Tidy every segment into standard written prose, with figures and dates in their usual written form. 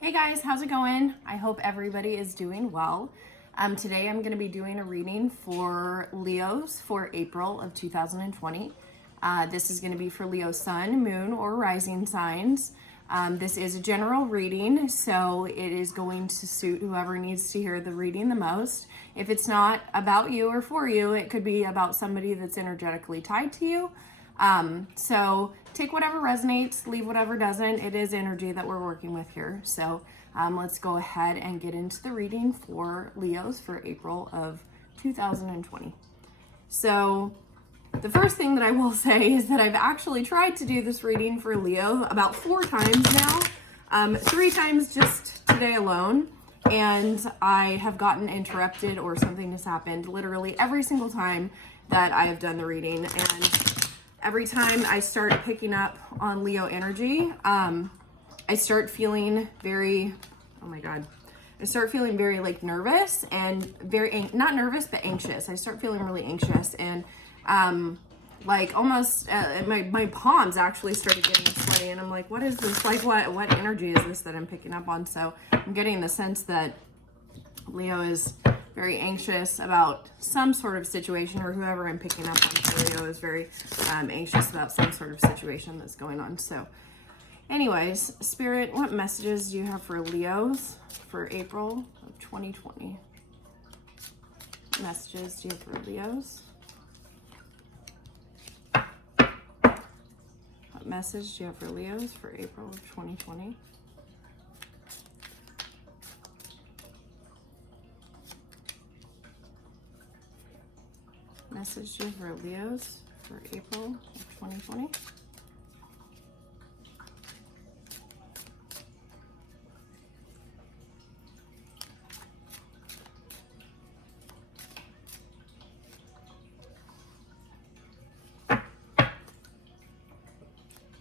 Hey guys, how's it going? I hope everybody is doing well. Today I'm going to be doing a reading for Leos for April of 2020. This is going to be for Leo sun, moon, or rising signs. This is a general reading, so it is going to suit whoever needs to hear the reading the most. If it's not about you or for you, it could be about somebody that's energetically tied to you. So take whatever resonates, leave whatever doesn't. It is energy that we're working with here. So let's go ahead and get into the reading for Leos for April of 2020. So the first thing that I will say is that I've actually tried to do this reading for Leo about 4 times now, 3 times just today alone. And I have gotten interrupted or something has happened literally every single time that I have done the reading. And every time I start picking up on Leo energy, I start feeling very, I start feeling very like nervous and very, not nervous, but anxious. I start feeling really anxious and like almost, my palms actually started getting sweaty and I'm like, what is this? Like what energy is this that I'm picking up on? So I'm getting the sense that Leo is very anxious about some sort of situation, or whoever I'm picking up on for Leo is very anxious about some sort of situation that's going on. So anyways, Spirit, what messages do you have for Leos for April of 2020? What messages do you have for Leos? What message do you have for Leos for April of 2020? Message do you have for Leos for April of 2020?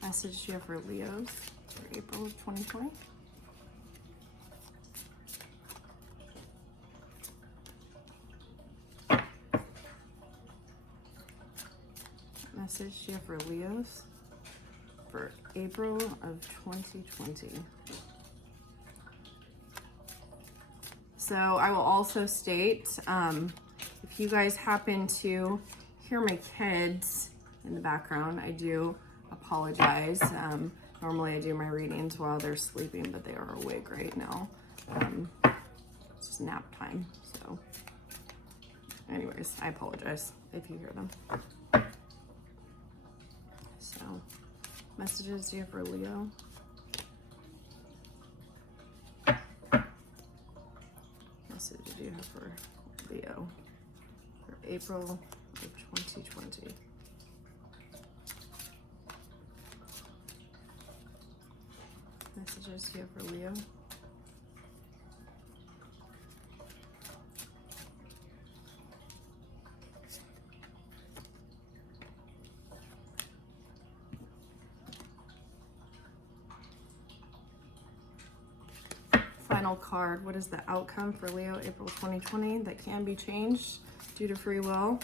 Message do you have for Leos for April of 2020? Message do you have for Leos for April of 2020? So I will also state, if you guys happen to hear my kids in the background, I do apologize. Normally I do my readings while they're sleeping, but they are awake right now. It's nap time, so anyways, I apologize if you hear them. So, messages do you have for Leo? Messages do you have for Leo for April of 2020? Messages do you have for Leo? Final card. What is the outcome for Leo April 2020 that can be changed due to free will?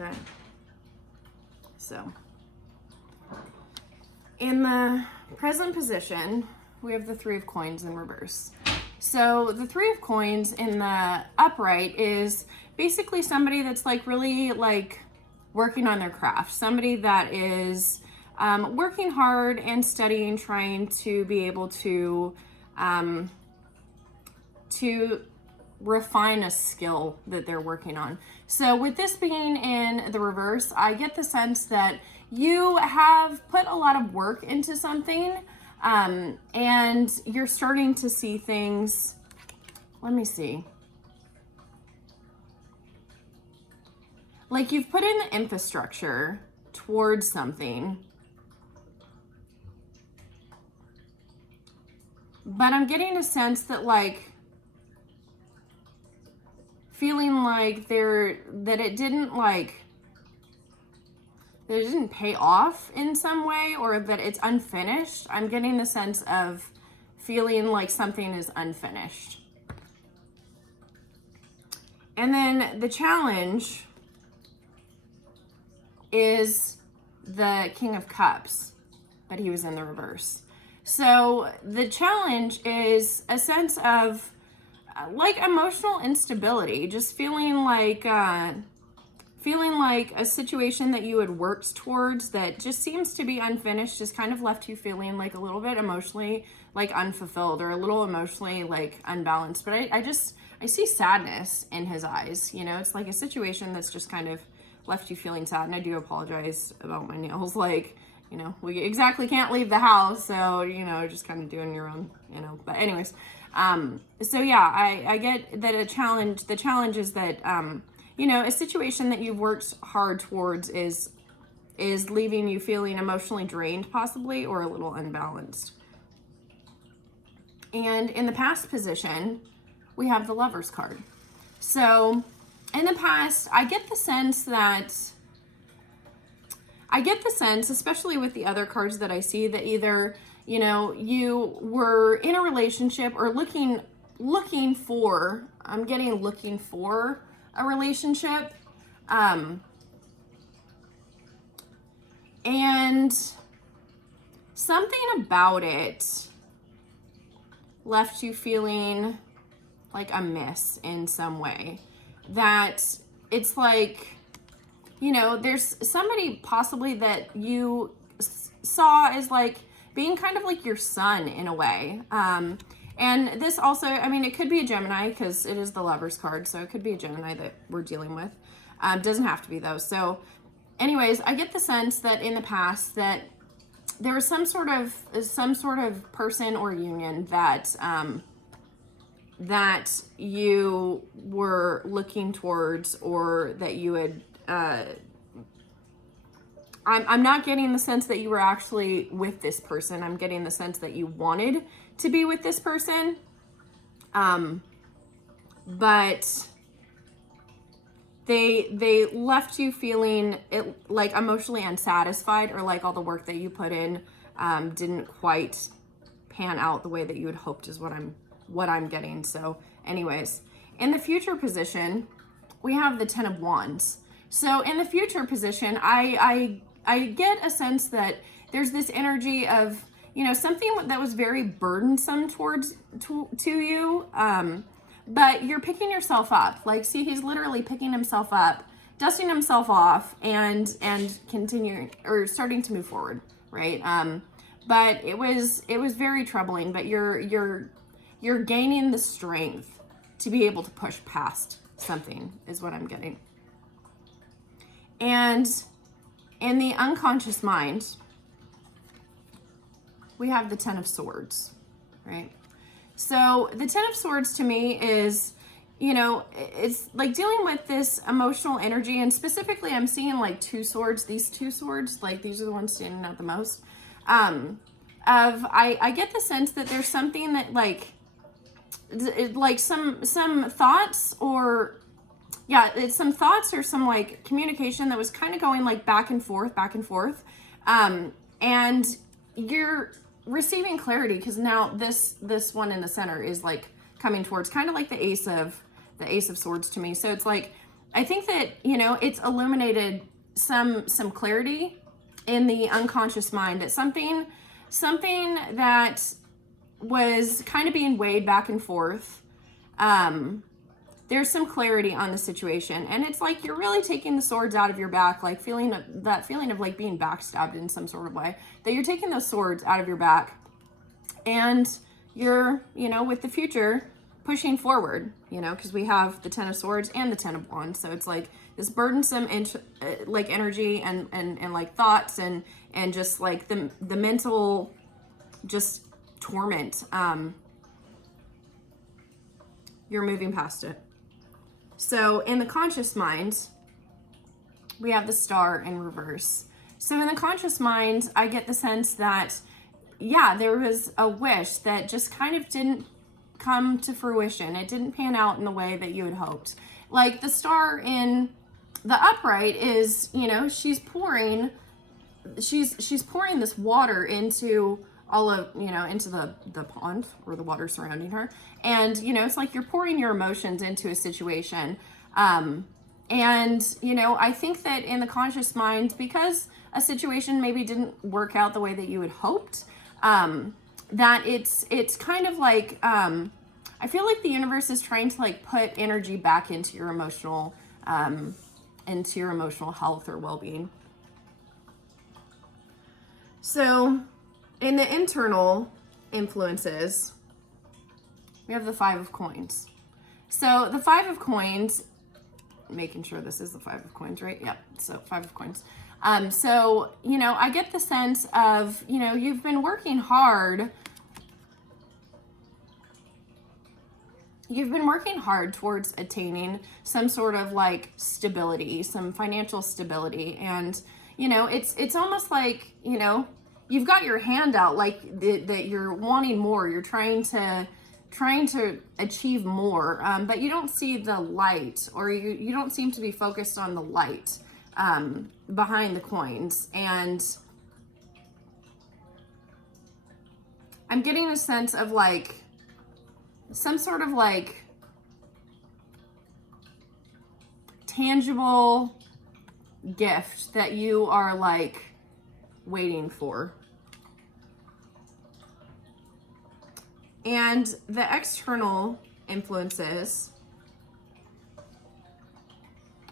Okay. So, in the present position, we have the 3 of coins in reverse. So the 3 of coins in the upright is basically somebody that's like really like working on their craft. Somebody that is working hard and studying, trying to be able to refine a skill that they're working on. So with this being in the reverse, I get the sense that you have put a lot of work into something. And you're starting to see things, let me see. Like you've put in the infrastructure towards something, but I'm getting a sense that like, feeling like that it didn't pay off in some way, or that it's unfinished. I'm getting the sense of feeling like something is unfinished. And then the challenge is the King of Cups, but he was in the reverse. So the challenge is a sense of like emotional instability, just feeling like a situation that you had worked towards that just seems to be unfinished, just kind of left you feeling like a little bit emotionally like unfulfilled or a little emotionally like unbalanced. But I see sadness in his eyes. You know, it's like a situation that's just kind of left you feeling sad. And I do apologize about my nails. Like, you know, we exactly can't leave the house, so, you know, just kind of doing your own, you know. But anyways, so yeah, I get that the challenge is that, you know, a situation that you've worked hard towards is leaving you feeling emotionally drained, possibly, or a little unbalanced. And in the past position, we have the Lover's card. So in the past, I get the sense, especially with the other cards that I see, that either, you know, you were in a relationship or looking for a relationship. And something about it left you feeling like a miss in some way. That it's like, you know, there's somebody possibly that you saw as like being kind of like your son in a way. And this also, I mean, it could be a Gemini because it is the Lover's card. So it could be a Gemini that we're dealing with. Doesn't have to be though. So anyways, I get the sense that in the past that there was some sort of person or union that, that you were looking towards, or that you had, I'm not getting the sense that you were actually with this person. I'm getting the sense that you wanted to be with this person. But they left you feeling like emotionally unsatisfied, or like all the work that you put in didn't quite pan out the way that you had hoped, is what I'm getting. So anyways, in the future position, we have the Ten of Wands. So in the future position, I get a sense that there's this energy of, you know, something that was very burdensome to you, but you're picking yourself up. Like, see, he's literally picking himself up, dusting himself off, and continuing, or starting to move forward, right? But it was very troubling. But you're gaining the strength to be able to push past something, is what I'm getting. And in the unconscious mind, we have the Ten of Swords, right? So the Ten of Swords to me is, you know, it's like dealing with this emotional energy. And specifically, I'm seeing like two swords. These two swords, like these are the ones standing out the most. I get the sense that there's something that like some thoughts, or it's some thoughts or some like communication that was kind of going like back and forth. And you're receiving clarity, because now this one in the center is like coming towards, kind of like the Ace of Swords to me. So it's like, I think that, you know, it's illuminated some clarity in the unconscious mind, that something that was kind of being weighed back and forth. There's some clarity on the situation, and it's like you're really taking the swords out of your back, like that feeling of like being backstabbed in some sort of way, that you're taking those swords out of your back, and you're, you know, with the future pushing forward, you know, because we have the Ten of Swords and the Ten of Wands. So it's like this burdensome like energy and like thoughts and just like the mental just torment. You're moving past it. So in the conscious mind, we have the Star in reverse. So in the conscious mind, I get the sense that, yeah, there was a wish that just kind of didn't come to fruition. It didn't pan out in the way that you had hoped. Like the Star in the upright is, you know, she's pouring this water into all of, you know, into the pond or the water surrounding her. And, you know, it's like you're pouring your emotions into a situation. And, you know, I think that in the conscious mind, because a situation maybe didn't work out the way that you had hoped, that it's kind of like, I feel like the universe is trying to like put energy back into your emotional health or well-being. So in the internal influences, we have the 5 of coins. So the 5 of coins, making sure this is the 5 of coins, right? Yep. So 5 of coins. So, you know, I get the sense of, you know, you've been working hard. You've been working hard towards attaining some sort of like stability, some financial stability. And, you know, it's almost like, you know, you've got your hand out, like that you're wanting more. You're trying to achieve more, but you don't see the light, or you don't seem to be focused on the light behind the coins. And I'm getting a sense of like some sort of like tangible gift that you are like waiting for. And the external influences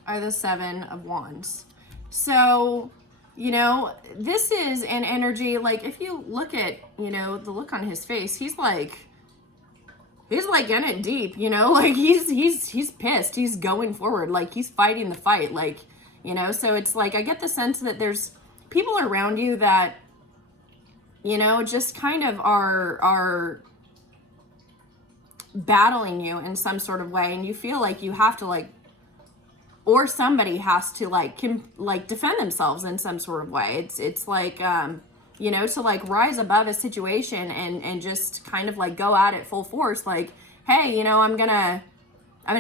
are the 7 of Wands. So, you know, this is an energy, like if you look at, you know, the look on his face, he's like in it deep, you know, like he's pissed, he's going forward, like he's fighting the fight, like, you know. So it's like, I get the sense that there's people around you that, you know, just kind of are battling you in some sort of way, and you feel like you have to like, or somebody has to like defend themselves in some sort of way. It's like, you know, to like rise above a situation and just kind of like go at it full force. Like, hey, you know, I'm gonna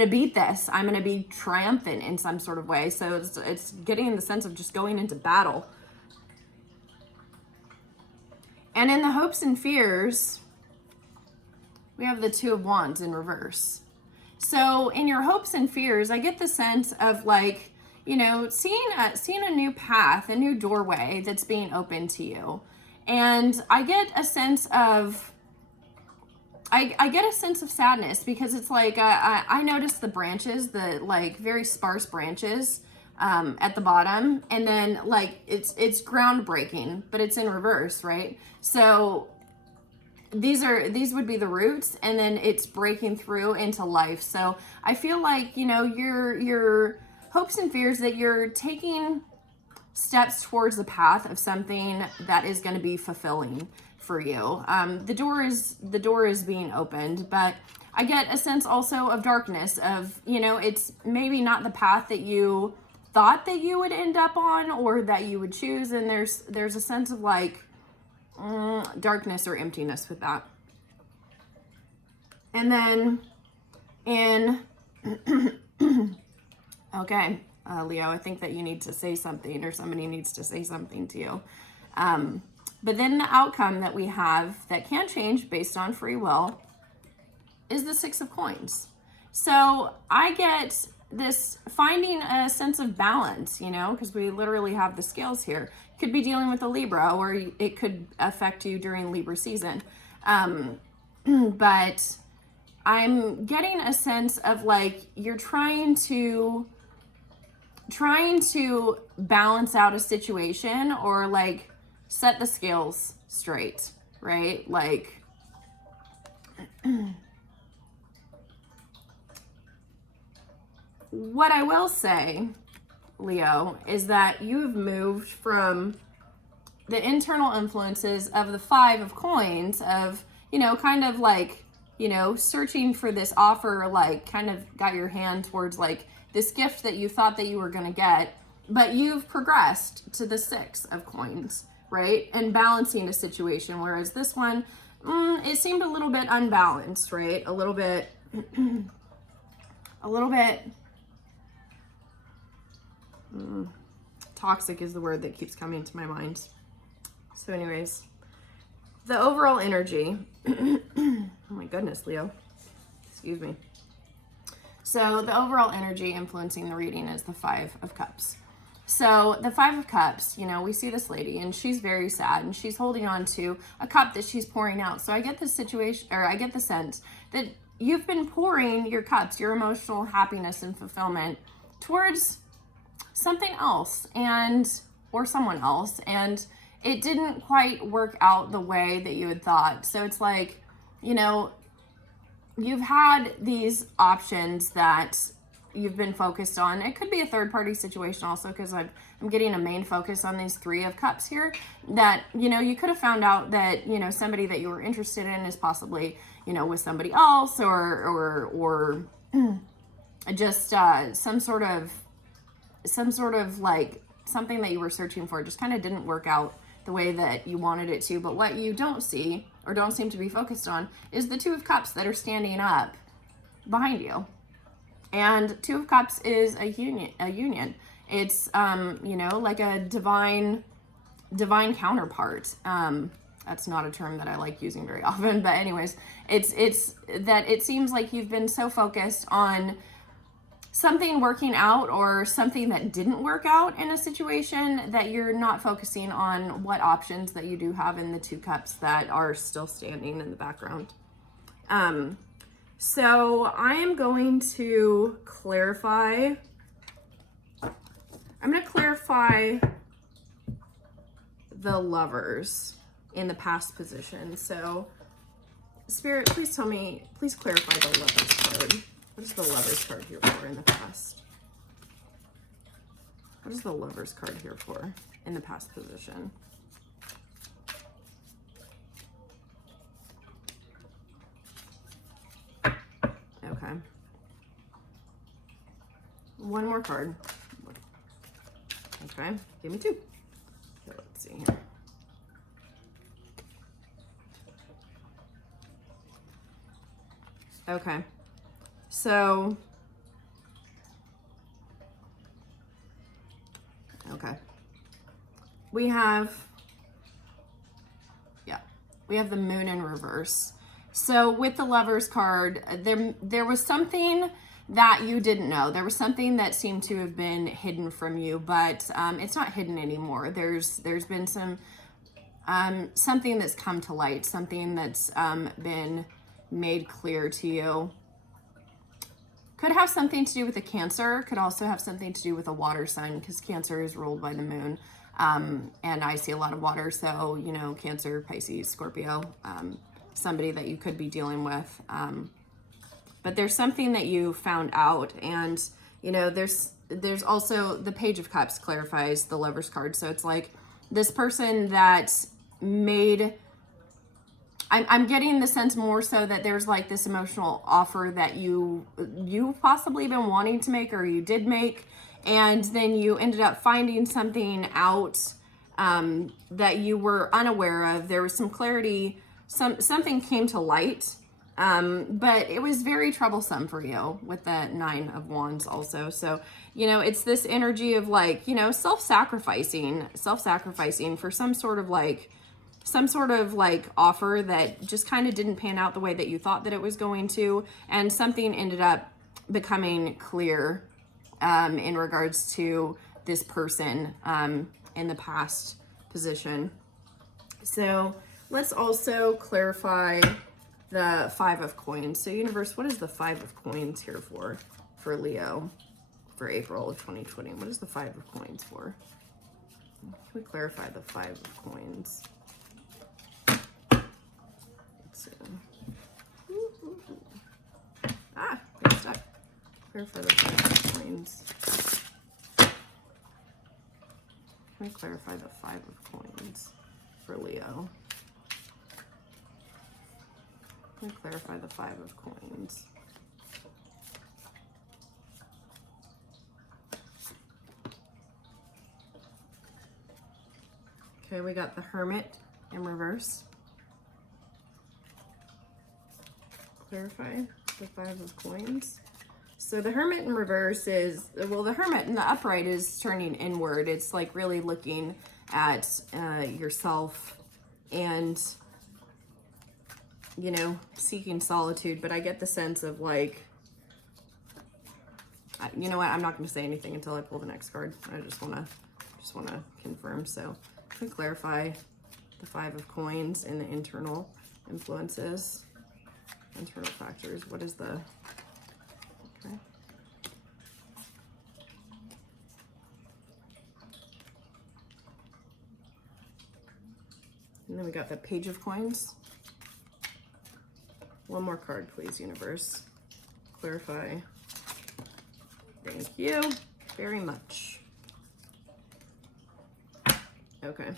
beat this. I'm gonna be triumphant in some sort of way. So it's getting the sense of just going into battle. And in the hopes and fears, we have the 2 of Wands in reverse. So in your hopes and fears, I get the sense of like, you know, seeing a new path, a new doorway that's being opened to you. And I get a sense of, I get a sense of sadness, because it's like, I noticed the branches, the like very sparse branches at the bottom, and then like it's groundbreaking, but it's in reverse, right? So these would be the roots, and then it's breaking through into life. So I feel like, you know, your hopes and fears, that you're taking steps towards the path of something that is going to be fulfilling for you. The door is being opened, but I get a sense also of darkness, of, you know, it's maybe not the path that you thought that you would end up on or that you would choose. And there's a sense of like, darkness or emptiness with that. And then in okay, Leo, I think that you need to say something, or somebody needs to say something to you. But then the outcome that we have that can change based on free will is the 6 of coins. So I get this finding a sense of balance, you know, because we literally have the scales here. Could be dealing with a Libra, or it could affect you during Libra season. But I'm getting a sense of like, you're trying to balance out a situation, or like set the scales straight, right? Like, what I will say, Leo, is that you've moved from the internal influences of the 5 of coins, of, you know, kind of like, you know, searching for this offer, like kind of got your hand towards like this gift that you thought that you were going to get, but you've progressed to the 6 of coins, right? And balancing a situation. Whereas this one, it seemed a little bit unbalanced, right? A little bit, toxic is the word that keeps coming to my mind. So anyways, the overall energy, oh my goodness, Leo, excuse me. So the overall energy influencing the reading is the Five of Cups. So the Five of Cups, you know, we see this lady and she's very sad and she's holding on to a cup that she's pouring out. So I get the situation, or I get the sense that you've been pouring your cups, your emotional happiness and fulfillment towards something else or someone else. And it didn't quite work out the way that you had thought. So it's like, you know, you've had these options that you've been focused on. It could be a third party situation also, because I'm getting a main focus on these Three of Cups here, that, you know, you could have found out that, you know, somebody that you were interested in is possibly, you know, with somebody else, or just some sort of like something that you were searching for just kind of didn't work out the way that you wanted it to. But what you don't see, or don't seem to be focused on, is the Two of Cups that are standing up behind you. And Two of Cups is a union. It's, you know, like a divine counterpart. That's not a term that I like using very often, but anyways, it's that it seems like you've been so focused on something working out or something that didn't work out in a situation that you're not focusing on what options that you do have in the Two Cups that are still standing in the background. So I am going to clarify. I'm going to clarify the Lovers in the past position. So Spirit, please tell me, please clarify the Lovers card. What is the Lovers card here for in the past? What is the Lovers card here for in the past position? Okay. One more card. Okay, give me two. So let's see here. Okay. So, okay. We have the Moon in reverse. So with the Lovers card, there was something that you didn't know. There was something that seemed to have been hidden from you, but it's not hidden anymore. There's been some something that's come to light, something that's been made clear to you. Could have something to do with a Cancer, could also have something to do with a water sign, because Cancer is ruled by the moon. And I see a lot of water, so, you know, Cancer, Pisces, Scorpio, somebody that you could be dealing with. But there's something that you found out, and, you know, there's also the Page of Cups clarifies the Lovers card. So it's like this person that made... I'm getting the sense more so that there's like this emotional offer that you've possibly been wanting to make, or you did make, and then you ended up finding something out that you were unaware of. There was some clarity, something came to light, but it was very troublesome for you with the Nine of Wands also. So, you know, it's this energy of like, you know, self-sacrificing for some sort of like offer that just kind of didn't pan out the way that you thought that it was going to, and something ended up becoming clear in regards to this person in the past position. So let's also clarify the Five of Coins. So universe, what is the Five of Coins here for Leo for April of 2020? What is the Five of Coins for? Can we clarify the Five of Coins? Got stuck. Clarify the Five of Coins. Let me clarify the Five of Coins for Leo. Let me clarify the Five of Coins. Okay, we got the Hermit in reverse. Clarify the Five of Coins. So the Hermit in reverse is, well, the Hermit in the upright is turning inward. It's like really looking at yourself and, you know, seeking solitude. But I get the sense of like, You know what? I'm not going to say anything until I pull the next card. I just want to confirm. So to clarify the 5 of coins and the internal influences, internal factors. What is the, okay. And then we got the Page of Coins. One more card, please, universe. Clarify. Thank you very much. Okay.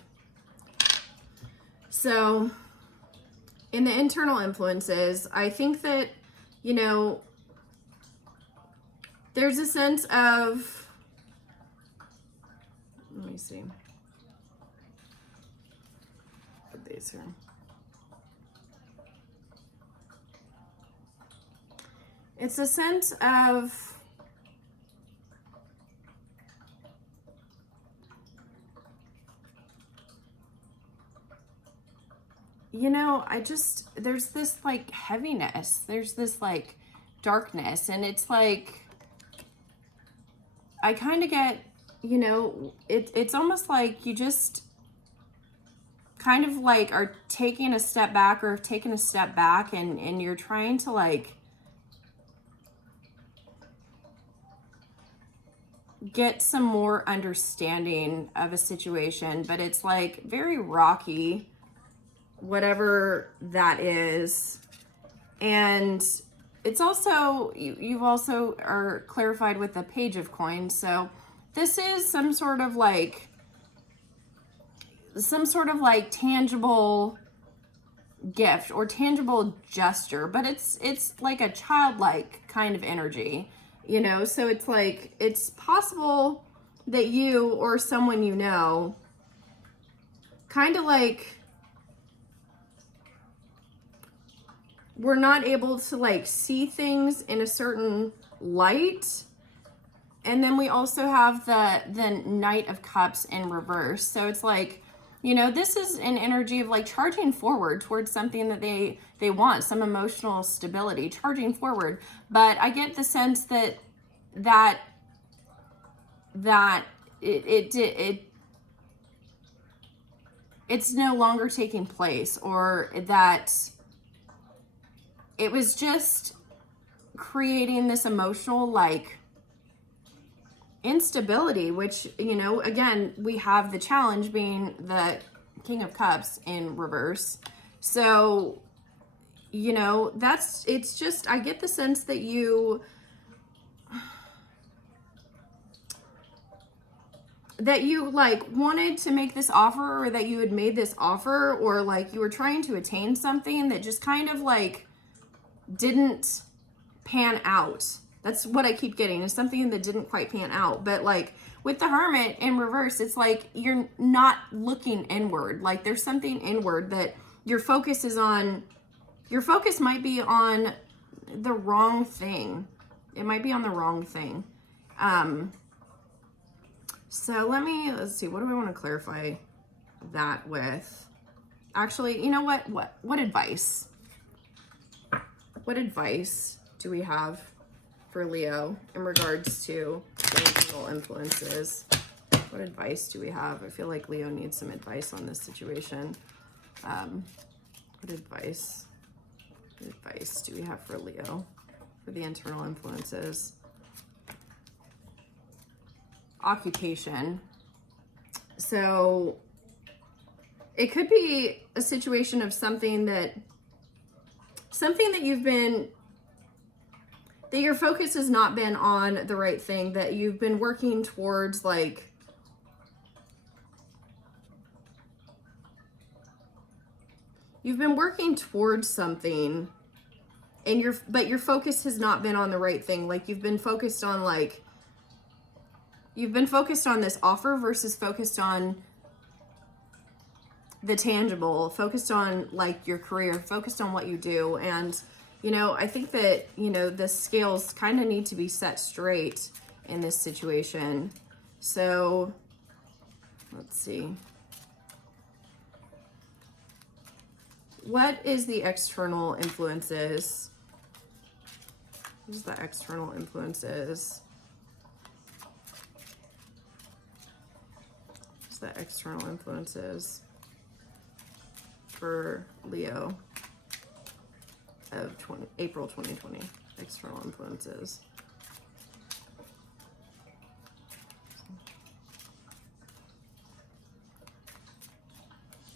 So in the internal influences, I think that, you know, there's a sense of, let me see. Put these here. It's a sense of, you know, there's this like heaviness, there's this like darkness, and it's like, I kind of get, you know, it's almost like you just kind of like are taking a step back or taking a step back and you're trying to like get some more understanding of a situation, but it's like very rocky, whatever that is. And it's also, you've also are clarified with the Page of Coins. So this is some sort of like tangible gift or tangible gesture, but it's like a childlike kind of energy, you know? So it's like, it's possible that you or someone you know kind of like we're not able to like see things in a certain light. And then we also have the Knight of Cups in reverse. So it's like, you know, this is an energy of like charging forward towards something that they want, some emotional stability, charging forward. But I get the sense that it's no longer taking place, or that it was just creating this emotional like instability, which, you know, again, we have the challenge being the King of Cups in reverse. So, you know, it's just, I get the sense that you like wanted to make this offer, or that you had made this offer, or like you were trying to attain something that just kind of like didn't pan out. That's what I keep getting, is something that didn't quite pan out. But like with the Hermit in reverse, it's like you're not looking inward. Like there's something inward that your focus is on. Your focus might be on the wrong thing. It might be on the wrong thing. So let's see, what do I want to clarify that with? Actually, you know what? What advice? What advice do we have for Leo in regards to the internal influences? What advice do we have? I feel like Leo needs some advice on this situation. What advice do we have for Leo for the internal influences? Occupation. So it could be a situation of something that you've been, that your focus has not been on the right thing, that you've been working towards, like, you've been working towards something, and but your focus has not been on the right thing. Like you've been focused on this offer versus focused on the tangible, focused on like your career, focused on what you do. And, you know, I think that, you know, the scales kind of need to be set straight in this situation. So let's see. What is the external influences? What is the external influences the external influences for Leo of April 2020. External influences.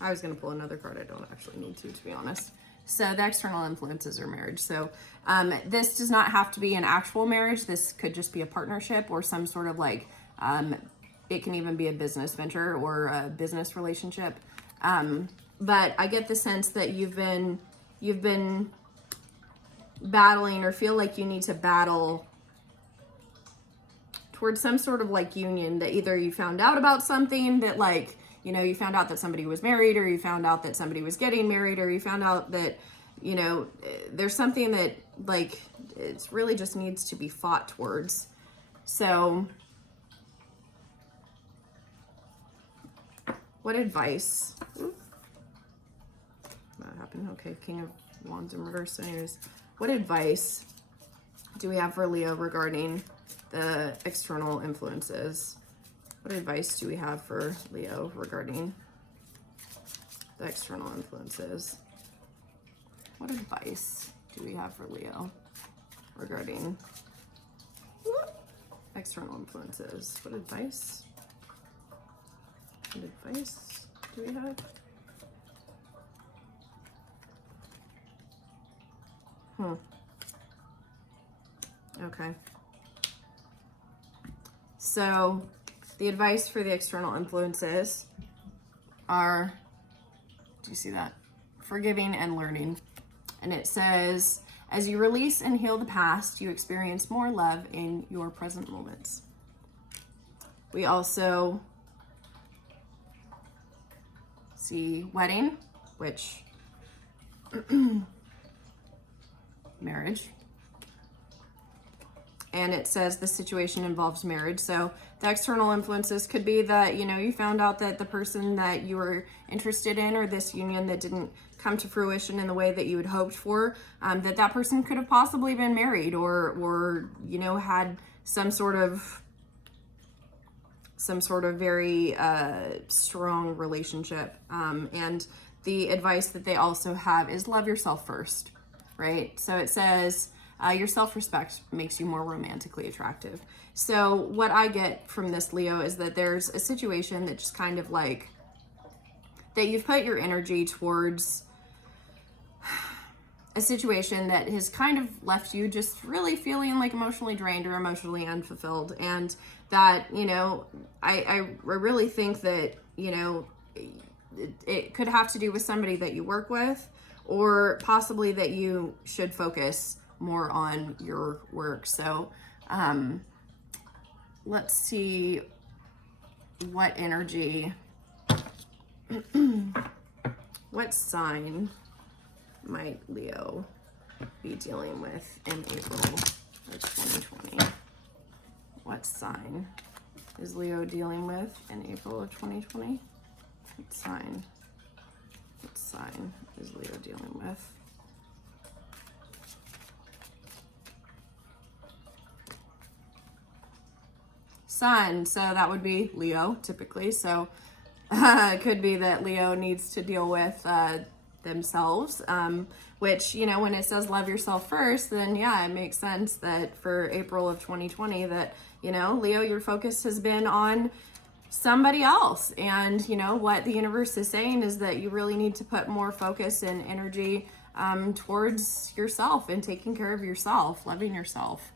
I was going to pull another card. I don't actually need to be honest. So the external influences are marriage. So this does not have to be an actual marriage. This could just be a partnership or some sort of like, it can even be a business venture or a business relationship. But I get the sense that you've been battling or feel like you need to battle towards some sort of like union, that either you found out about something that like, you know, you found out that somebody was married, or you found out that somebody was getting married, or you found out that, you know, there's something that like, it really just needs to be fought towards. So what advice? That happened. Okay, King of Wands in reverse. So anyways, what advice do we have for Leo regarding the external influences? What advice do we have for Leo regarding the external influences? What advice do we have for Leo regarding external influences? What advice? What advice do we have? Okay. So the advice for the external influences are, do you see that? Forgiving and learning. And it says, as you release and heal the past, you experience more love in your present moments. We also see wedding, which marriage. And it says the situation involves marriage. So the external influences could be that, you know, you found out that the person that you were interested in, or this union that didn't come to fruition in the way that you had hoped for, that person could have possibly been married, or you know, had some sort of very strong relationship. And the advice that they also have is love yourself first, right? So it says, your self-respect makes you more romantically attractive. So what I get from this, Leo, is that there's a situation that just kind of like, that you've put your energy towards a situation that has kind of left you just really feeling like emotionally drained or emotionally unfulfilled. And that, you know, I really think that, you know, it could have to do with somebody that you work with, or possibly that you should focus more on your work. So let's see what energy, what sign might Leo be dealing with in April of 2020? What sign is Leo dealing with in April of 2020? What sign is Leo dealing with? Sun, so that would be Leo typically. So it could be that Leo needs to deal with themselves, which, you know, when it says love yourself first, then yeah, it makes sense that for April of 2020 that, you know, Leo, your focus has been on somebody else. And, you know, what the universe is saying is that you really need to put more focus and energy towards yourself and taking care of yourself, loving yourself.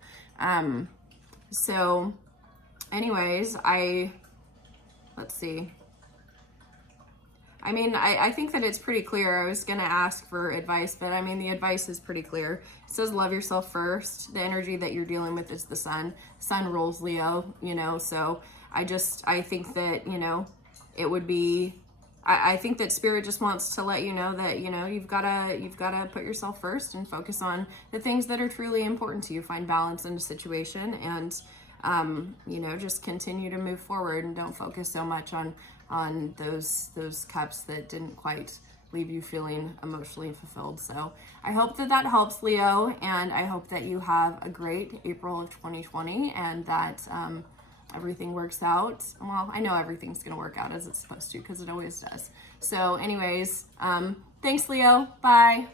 So anyways, let's see. I mean, I think that it's pretty clear. I was going to ask for advice, but I mean, the advice is pretty clear. It says love yourself first. The energy that you're dealing with is the sun. Sun rules Leo, you know, so I think that, you know, it would be, I think that Spirit just wants to let you know that, you know, you've got to put yourself first and focus on the things that are truly important to you. Find balance in a situation and, you know, just continue to move forward and don't focus so much on those cups that didn't quite leave you feeling emotionally fulfilled. So I hope that helps, Leo, and I hope that you have a great April of 2020, and that everything works out. Well, I know everything's gonna work out as it's supposed to, because it always does. So anyways, thanks, Leo. Bye.